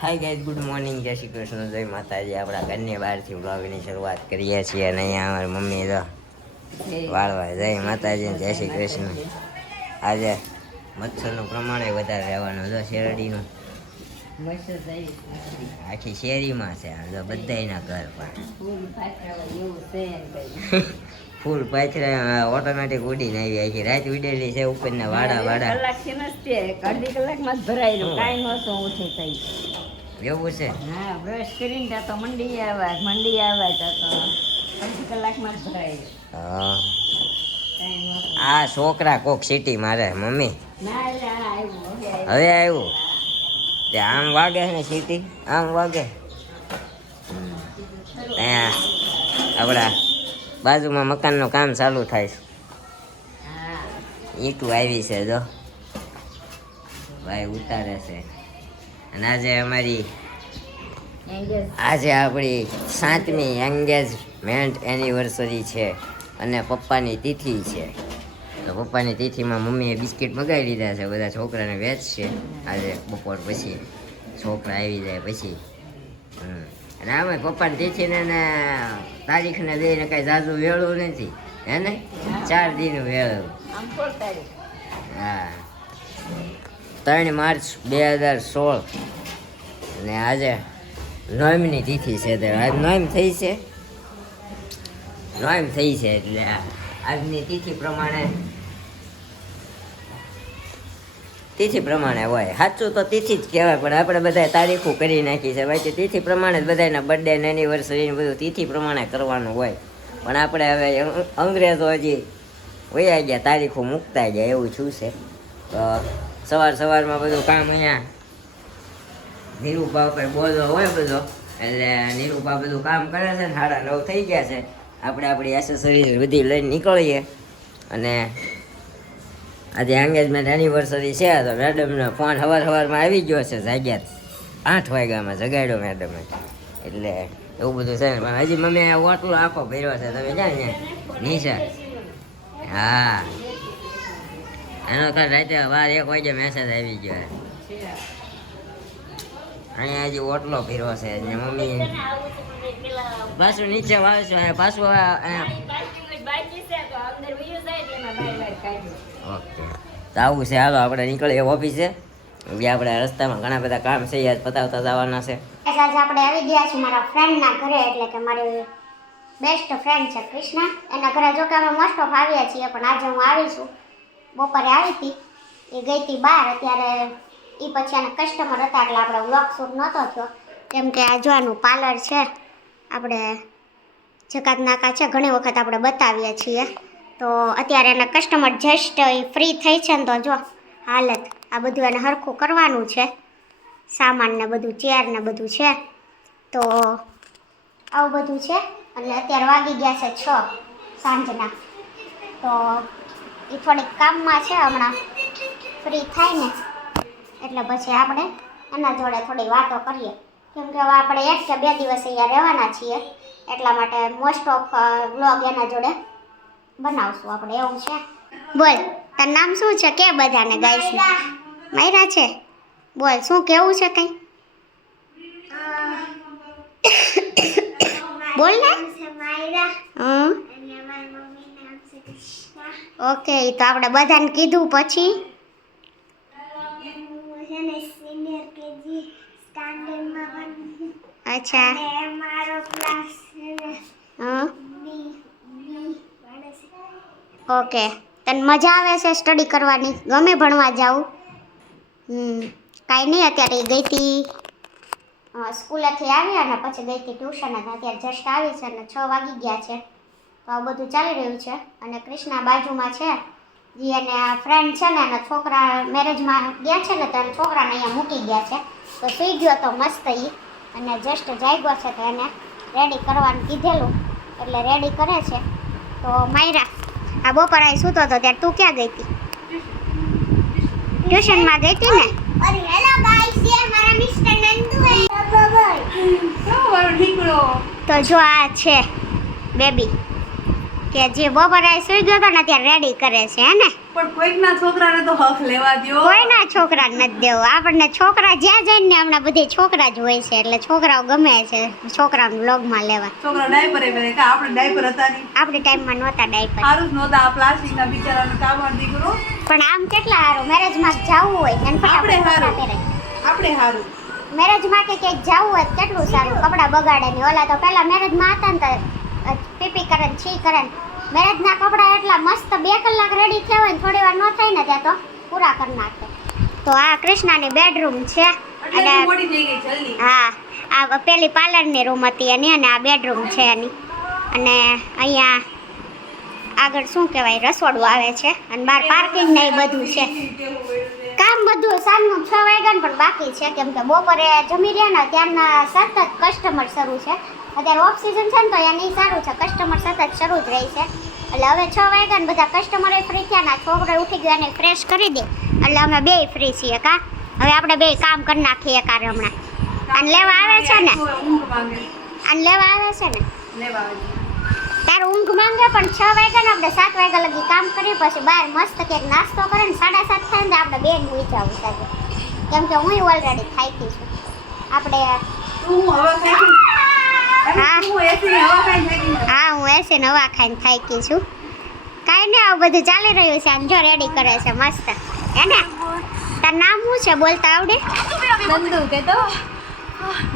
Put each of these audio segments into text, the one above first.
Hi guys, good morning, જય શ્રી કૃષ્ણ, જય માતાજી. આપણા ઘરની બહારથી બ્લોગની શરૂઆત કરીએ છીએ અને અહીંયા અમારી મમ્મી તો વાળવા જય માતાજી, જય શ્રી કૃષ્ણ. આજે મચ્છરનું પ્રમાણ વધારે રહેવાનું છે શેરડીનું. આખી શેરીમાં છે બધાના ઘર પણ ફૂલ પાથરા ઓટોમેટિક ઉડીને આવી આખી રાત ઉડેલી છે ઉપરના વાડા વાડા. અડધી કલાકમાં જ ભરાયેલું, કાંઈ નહોતું ઉઠી થઈ. એવું છે? હા, બ્રશ કરીને ત્યાં તો મંડી આવ્યા ત્યાં તો અડધી કલાકમાં જ ભરાયેલું. આ છોકરા કોક સિટી મારે મમ્મી. ના એટલે આવ્યું હવે આવ્યું તે આમ વાગે છે ને સિટી આમ વાગે. ત્યાં આપણા બાજુમાં મકાનનું કામ ચાલુ થાય છે. ઈંટું આવી છે જો ભાઈ ઉતારે છે. અને આજે આપણી 7મી એંગેજમેન્ટ એનિવર્સરી છે અને પપ્પાની તિથિ છે. તો પપ્પાની તિથિમાં મમ્મીએ બિસ્કિટ મગાવી લીધા છે, બધા છોકરાને વેચશે આજે બપોર પછી, છોકરા આવી જાય પછી. અને આમાં પપ્પાની તિથિને ને તારીખને દઈને કાંઈ ઝાઝું વેળું નથી હે ને, 4 દિનનું વેળું. હા, 3 માર્ચ 2016 અને આજે 9મી તિથિ છે. તો આજ 9 થઈ છે, 9 થઈ છે એટલે આજની તિથિ પ્રમાણે હોય. સાચું તો તિથિ જ કહેવાય, પણ આપણે બધા તારીખો કરી નાખી છે. બાકી તિથિ પ્રમાણે જ બધાના બર્થડે ને એનિવર્સરી બધું તિથિ પ્રમાણે કરવાનું હોય. પણ આપણે હવે અંગ્રેજો હજી વયા ગયા, તારીખો મૂકતા ગયા, એવું શું છે. તો સવારમાં બધું કામ અહીંયા નીરુપા ઉપર બોલો હોય બધો, એટલે નીરુપા બધું કામ કરે છે ને 9:30 થઈ ગયા છે. આપણે આપણી એસેસરીઝ બધી લઈને નીકળીએ. અને આજે એંગેજમેન્ટ એનિવર્સરી છે તો મેડમનો ફોન સવારમાં આવી ગયો છે. જાગ્યા 8 વાગ્યામાં જગાડ્યો મેડમે, એટલે એવું બધું છે ને. પણ હજી મમ્મી ઓટલો આખો ભર્યો છે. તમે જાણ ને નીચે. હા, એનો કાલ રાતે 1 વાગે મેસેજ આવી ગયો. અહીંયા હજી ઓટલો ભર્યો છે ને મમ્મી પાછું નીચે વાળશું પાછું. ઓકે, તો આવું છે. હાલો આપણે નીકળીએ ઓફિસે. આપણે રસ્તામાં ઘણા બધા કામ છે, યાદ પતાવતા જવાના છે. આજે આપણે આવી ગયા છીએ મારા ફ્રેન્ડના ઘરે, એટલે કે મારી બેસ્ટ ફ્રેન્ડ છે કૃષ્ણા. એના ઘરે જો કે અમે મોસ્ટ ઓફ આવ્યા છીએ, પણ આજે હું આવી છું. બપોરે આવી હતી, એ ગઈ હતી બહાર. અત્યારે એ પછી એના કસ્ટમર હતા એટલે આપણે વ્લોગ શૂટ નહોતો થયો, કેમ કે આ જોવાનું પાર્લર છે આપણે જકાત નાકા છે, ઘણી વખત આપણે બતાવીએ છીએ. તો અત્યારે એના કસ્ટમર જસ્ટ ફ્રી થઈ છે ને, તો જો હાલત આ બધું એને હરખું કરવાનું છે, સામાન ને બધું, ચેર ને બધું છે. તો આવું બધું છે. અને અત્યારે વાગી ગયા છે 6 સાંજના. તો એ થોડીક કામમાં છે, હમણાં ફ્રી થાય ને એટલે પછી આપણે એના જોડે થોડી વાતો કરીએ. કેમ કે હવે આપણે 1 કે 2 દિવસ અહીંયા રહેવાના છીએ, એટલા માટે મોસ્ટ ઓફ વ્લોગ એના જોડે બનાવશું આપણે, એવું છે. બોલ, તારું નામ શું છે કે બધાને ગાઈસ? માયરા છે. બોલ, શું કેવું છે કંઈ? બોલ ને. ઓકે, તો આપણે બધાને કીધું પછી અચ્છા. ઓકે, તને મજા આવે છે સ્ટડી કરવાની? ગમે ભણવા જાવું? કાંઈ નહીં. અત્યારે એ ગઈ હતી સ્કૂલેથી આવી અને પછી ગઈ હતી ટ્યુશન. અત્યારે જસ્ટ આવી છે અને 6 વાગી ગયા છે. તો આ બધું ચાલી રહ્યું છે. અને કૃષ્ણા બાજુમાં છે, જે એને ફ્રેન્ડ છે ને, એના છોકરા મેરેજમાં ગયા છે ને, તો એના છોકરાને અહીંયા મૂકી ગયા છે. તો સુઈ ગયો તો મસ્ત એ, અને જસ્ટ જાગ્યો છે તો એને રેડી કરવાનું કીધેલું, એટલે રેડી કરે છે. તો માયરા, આ બપોર અહીં સૂતો હતો ત્યારે તું ક્યાં ગઈ હતી? ટ્યુશનમાં ગઈ હતી ને? અરે હેલો ગાઈસ, ये हमारा मिस्टर नंदू है. તો જો આ છે બેબી, કે જે બપોરે સુઈ ગયો હતો ને ત્યારે રેડી કરે છે, હે ને? પણ કોઈકના છોકરાને તો હક લેવા દ્યો. કોઈના છોકરા નથી દેવું આપણને છોકરા જ્યાં જઈને ને હમણાં બધી છોકરા જ હોય છે એટલે છોકરાઓ ગમે છે છોકરાઓને વ્લોગમાં લેવા છોકરા ડાયપર એ પહેરે કે આપણે ડાયપર હતા નહીં. આપણી ટાઈમમાં નહોતા ડાયપર સારું જ નહોતા આ પ્લાસ્ટિકના બિચારાનું કામણ દીકરો. પણ આમ કેટલા સારું મેરેજમાં જવું હોય એને આપણે ફટાફટ હારું. કપડાં પહેરાય આપણે સારું. મેરેજમાં કે ક્યાંક જવું હોય તો કેટલું સારું કપડાં બગાડે નહીં ઓલા તો પહેલા મેરેજમાં હતા ને તો પીપી કરે ને છી કરે ને મેરેજના કપડાં એટલા મસ્ત 2 કલાક રેડી થયા હોય ને થોડી વાર ન થાય ને ત્યાં તો પૂરા કરી નાખે તો આ કૃષ્ણાની બેડરૂમ છે એટલે અને મોટી થઈ ગઈ જલ્દી. હા આ પેલી પાર્લરની રૂમ હતી એની અને આ બેડરૂમ છે એની અને અહીંયા આગળ શું કહેવાય રસોડું આવે છે અને બહાર પાર્કિંગ ને એ બધું છે કામ બધું સાંજનું 6 વાગ્યાનું પણ બાકી છે કેમ કે બપોરે જમી રહ્યા ને ત્યારના સતત કસ્ટમર શરૂ છે અત્યારે ઓફ સિઝન છે ને તો એની સારું છે કસ્ટમર સતત શરૂ જ રહી છે એટલે હવે 6 વાગ્યા ને બધા કસ્ટમરે ફ્રી થયા ને છોકરો ઉઠી ગયો એને ફ્રેશ કરી દે એટલે અમે બે ફ્રી છીએ કા હવે આપણે બે કામ કરી નાખીએ કાર હમણાં અને લેવા આવે છે ને ઊંઘ માંગે. અને લેવા આવે છે ને લેવા આવે. તાર ઊંઘ માંગે પણ 6 વાગ્યા ને આપણે 7 વાગ્યા લગી કામ કરી પછી બહાર મસ્ત કંઈક નાસ્તો કરે ને 7:30 થાય ને આપણે બેન ઉઈ જાવું સાથે કેમ કે હું ઓલરેડી થાકી છું આપણે તું હવા ખાઈ હા. તું એસી હવા ખાઈ થાકી ગઈ. હા હું એસે નવા ખાઈને થાકી છું કાંઈ નહીં આવું બધું ચાલી રહ્યું છે આમ જો રેડી કરે છે મસ્ત હે ને તાર નામ શું છે બોલતા આવડે નંદુ કે તો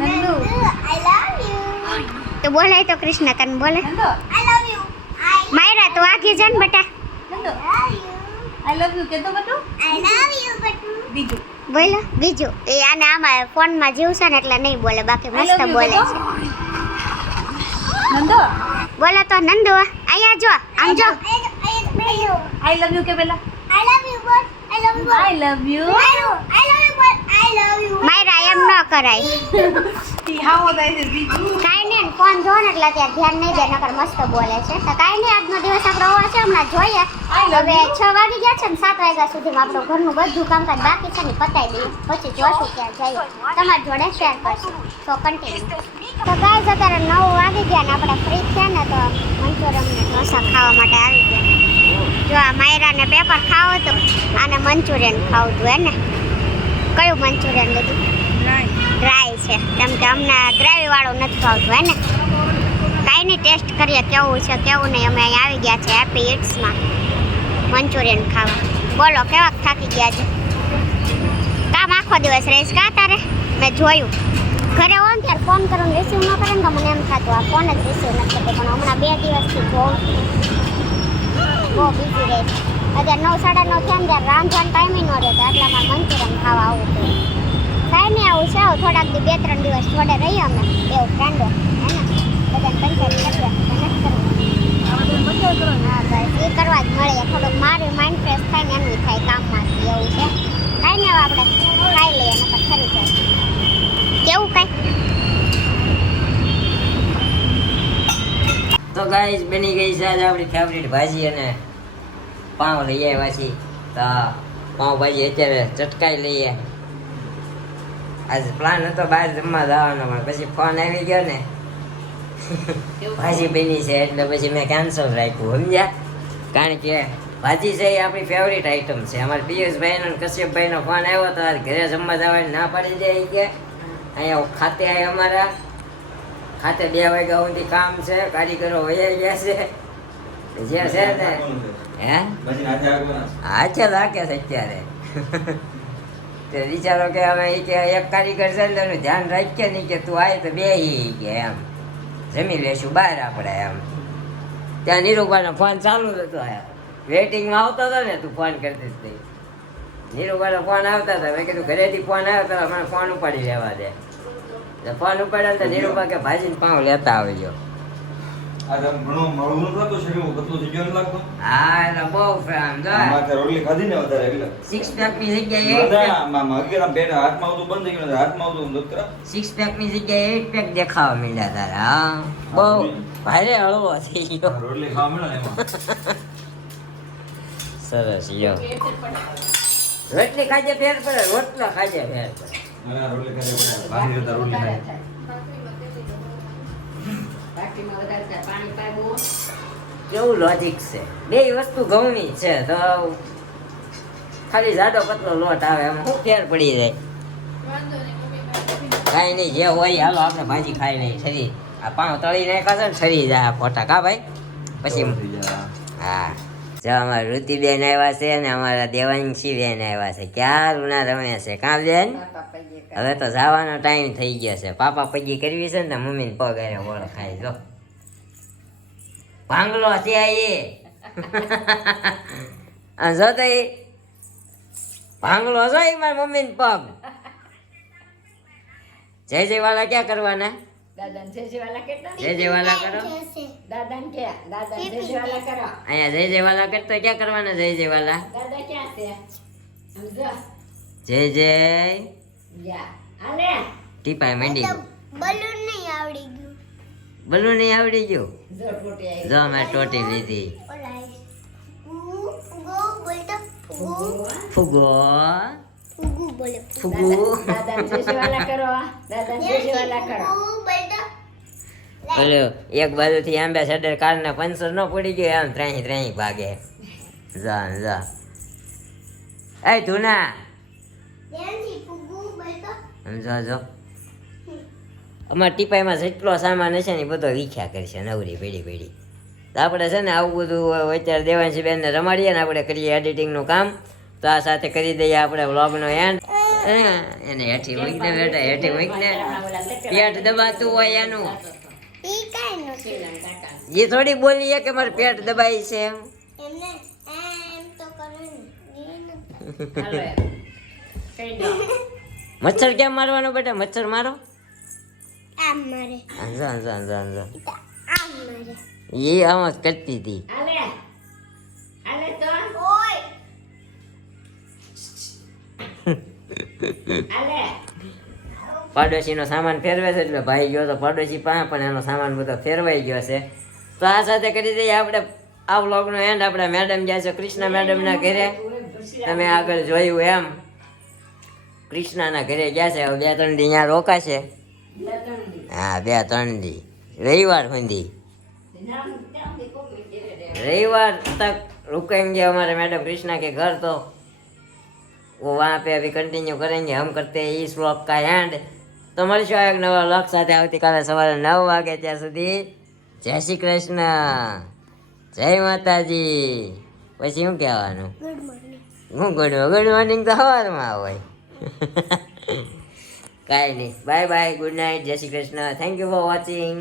નંદુ તો બોલાય તો કૃષ્ણ તને બોલે નંદુ માયરા તો આખી છે ને બેટા નંદુ આઈ લવ યુ કે તો બધું બીજું બોલો બીજું એ આને આમાં ફોનમાં જીવશે ને એટલે નહીં બોલે બાકી મસ્ત બોલે છે નંદુ બોલો તો નંદુ અહીંયા જો આમ જો આઈ લવ યુ કે પેલા આઈ લવ યુ માયરા એમ ન કરાય ઈ હાવો થાય છે બીજું. કાંઈ નહીં ફોન જો ને એટલે ત્યાં ધ્યાન નહીં દે નકર મસ્ત બોલે છે તો કાંઈ નહીં આજનો દિવસ આપણો હોવો છે હમણાં જોઈએ હવે 6 વાગી ગયા છે ને 7 વાગ્યા સુધીમાં આપણું ઘરનું બધું કામકાજ બાકી છે ને પતાવી દઈએ પછી જોશું ક્યાં જઈએ તમારી જોડે શેર કરશું તો કન્ટિન્યુ તો ગાઈઝ અત્યારે 9 વાગી ગયા ને આપણે ફ્રી થયા ને તો મંચુરિયન ને ઢોસા ખાવા માટે આવી ગયા જો આ માયરાને પેપર ખાવું હતું આને મંચુરિયન ખાવું હતું હે ને કયું મંચુરિયન લીધું ડ્રાય છે કેમ કે અમને ગ્રેવીવાળું નથી ભાવતું હે ને કાંઈ નહીં ટેસ્ટ કરીએ કેવું છે કેવું નહીં અમે અહીં આવી ગયા છે હેપી ઇટ્સમાં મંચુરિયન ખાવા બોલો કેવાક થાકી ગયા છે કામ આખો દિવસ રહીશ કા તારે મેં જોયું ઘરે હોય ને ત્યારે ફોન કરો ને રિસીવ ન કરે ને તો મને એમ થતું આ ફોન જ રિસીવ નથી કરતો પણ હમણાં 2 દિવસથી જોઉં છું બહુ બીઝી રહે છે અત્યારે 9 સાડા 9 થયા ને ત્યારે રાંધવાનો ટાઈમ ન રહેતો એટલે મારે મંચુરિયન ખાવા આવવું હતું કાંઈ નહીં આવું છે આવું થોડાક દી 2-3 દિવસ જોડે રહીએ અમે બે ફ્રેન્ડો હે ને બધાને પંચાયત કરીએ હા બસ એ કરવા જ મળે થોડુંક મારું માઇન્ડ ફ્રેશ થાય ને એનું થાય કામમાંથી એવું છે કાંઈ નહીં આપણે ખાઈ લઈએ નકર ખરી જાય કેવું કાંઈ તો ગાઈસ બની ગઈ છે આજે આપણી ફેવરિટ ભાજી અને પાઉં લઈ આવ્યા છીએ તો પાઉં ભાજી અત્યારે ચટકાઈ લઈએ આજે પ્લાન હતો બહાર જમવા જવાનો પણ પછી ફોન આવી ગયો ને ભાજી બની છે એટલે પછી મેં કેન્સલ રાખ્યું સમજ્યા કારણ કે ભાજી છે એ આપણી ફેવરિટ આઈટમ છે અમારા પિયુષભાઈનો અને કશ્યપભાઈનો ફોન આવ્યો તો આજ ઘરે જમવા જવાની ના પાડી દે કે અહીંયા ખાતે આવ્યા અમારા ખાતે 2 વાગ્યા સુધી કામ છે કારીગરો વયા ગયા છે જે છે ને હે હાચે લાગે છે અત્યારે તે વિચારો કે હવે ઈ કે એક કારીગર છે ને એનું ધ્યાન રાખીએ નહીં કે તું આય તો બેહી કે એમ જમી લેશું બહાર આપણે એમ ત્યાં નીરુબાનો ફોન ચાલુ હતો વેઇટિંગમાં આવતો હતો ને તું ફોન કરતી હતી નીરુબાનો ફોન આવતા હતા મેં કીધું ઘરેથી ફોન આવ્યો તો મને ફોન ઉપાડી લેવા દે ફોન ઉપાડ્યો તો નીરુબા કે ભાજીને પાઉં લેતા આવજો આજે આમ ઘણો મળવું નથી લાગતું શરીર પતલું થઈ ગયું નથી લાગતું હા એટલે બહુ આમ જો માથે રોટલી ખાધી ને વધારે એટલે 6 પેક ની જગ્યાએ 8 પેક અગિયાર પેટ હાથમાં આવતું બંધ થઈ ગયું હાથમાં આવતું દૂધ કરા 6 પેક ની જગ્યાએ 8 પેક દેખાવા માંડ્યા તારા હા બહુ ભારે હળવો થઈ ગયો રોટલી ખાવા મળે ને એમાં સરસ યો રોટલી ખાજે ફેર પડે રોટલા ખાજે ફેર પડે મને આ રોટલી ખાધી પડે ભારી કરતા રોટલી ખાય બાકીમાં વધારે પાણી પાય બહુ કેવું લોજિક છે બે વસ્તુ ઘઉંની છે તો ખાલી જાડો પતલો લોટ આવે એમાં શું ફેર પડી જાય કાંઈ નહીં જે હોય હાલો આપણે ભાજી ખાઈ નહીં છરી આ પાઉં તળી નાખ્યા છે ને છરી જાય આ ફોટા કા ભાઈ પછી હા જો અમારા ઋતિબેન આવ્યા છે ને અમારા દેવાંશી બેન આવ્યા છે ક્યાં રૂના રમે છે કાં બેન હવે તો જવાનો ટાઈમ થઈ ગયો છે પાપા પગી કરવી છે ને મમ્મીને પગ અરે ઓળો ખાઈ જો ભાંગલો છે એ જો તો એ ભાંગલો છો એ મારી મમ્મીને પગ જય જય વાલા ક્યાં કરવાના દાદાને જય જય વાલા કેટલા જય જય વાલા કરો દાદાને ક્યાં દાદાને જય જય વાલા કરો અહીંયા જય જય વાલા કરતા ક્યાં કરવાના જય જય વાલા દાદા ક્યાં છે સમજો જય જય યા આલે ટીપાય માંડી ગયું બલૂન નહીં આવડી ગયું બલૂન નહીં આવડી ગયું જો ટોટી આવી જો મેં ટોટી લીધી ઓલા ફુગો બોલતો ફુગુ ફુગો ફુગુ બોલે ફુગુ દાદાને જય જય વાલા કરો દાદાને જય જય વાલા કરો ફુગુ બોલતો ઓલો એક બાજુથી આંબે સડર કારના પંચર ન પડી ગયો આમ ત્રાહી ભાગે જા જા એ ધુના ધ્યાનથી ફુગુ બોલતો સમજો જો અમારા ટીપાઈમાં જેટલો સામાન હશે ને એ બધો વીખ્યા કરશે નવરી પેઢી તો આપણે છે ને આવું બધું અત્યારે દેવાંશી બેનને રમાડીએ ને આપણે કરીએ એડિટિંગનું કામ તો આ સાથે કરી દઈએ આપણે વ્લોગનો એન્ડ એને હેઠી મૂકીને બેટા હેઠી મૂકીને પેટ દબાતું હોય એનું ઈ કાઈ નથી એ થોડી બોલીએ કે મારું પેટ દબાઈ છે એમ એમને એમ તો કરે ને એ નથી હાલો એમ. કહી દો મચ્છર કેમ મારવાનો બેટા મચ્છર મારો આમ મારે અંજા અંજા અંજા અંજા ઈ તો આમ મારે એ આમ જ કરતી હતી આલે આલે તો ઓય આલે પાડોશીનો સામાન ફેરવે છે એટલે ભાઈ ગયો તો પાડોશી પાસે પણ એનો સામાન બધો ફેરવાઈ ગયો છે તો આ સાથે કરી દઈએ આપણે આ વ્લોગનો એન્ડ આપણે મેડમ જાય છે કૃષ્ણા મેડમના ઘરે તમે આગળ જોયું એમ કૃષ્ણાના ઘરે ગયા છે હવે 2-3 દી અહીંયા રોકાશે હા 2-3 દી રવિવાર સુધી रविवार तक रुकेंगे हमारे मैडम कृष्णा के घर तो वो वहाँ पे अभी कंटिन्यू करेंगे हम करते हैं इस व्लॉग का एंड तो મળીશું એક નવા વ્લોગ સાથે આવતીકાલે સવારે 9 વાગે ત્યાં સુધી જય શ્રી કૃષ્ણ જય માતાજી પછી શું કહેવાનું ગુડ મોર્નિંગ હું ગુડ મોર્નિંગ તો સવારમાં હોય કાંઈ નહીં બાય બાય ગુડ નાઇટ જય Shri Krishna thank you for watching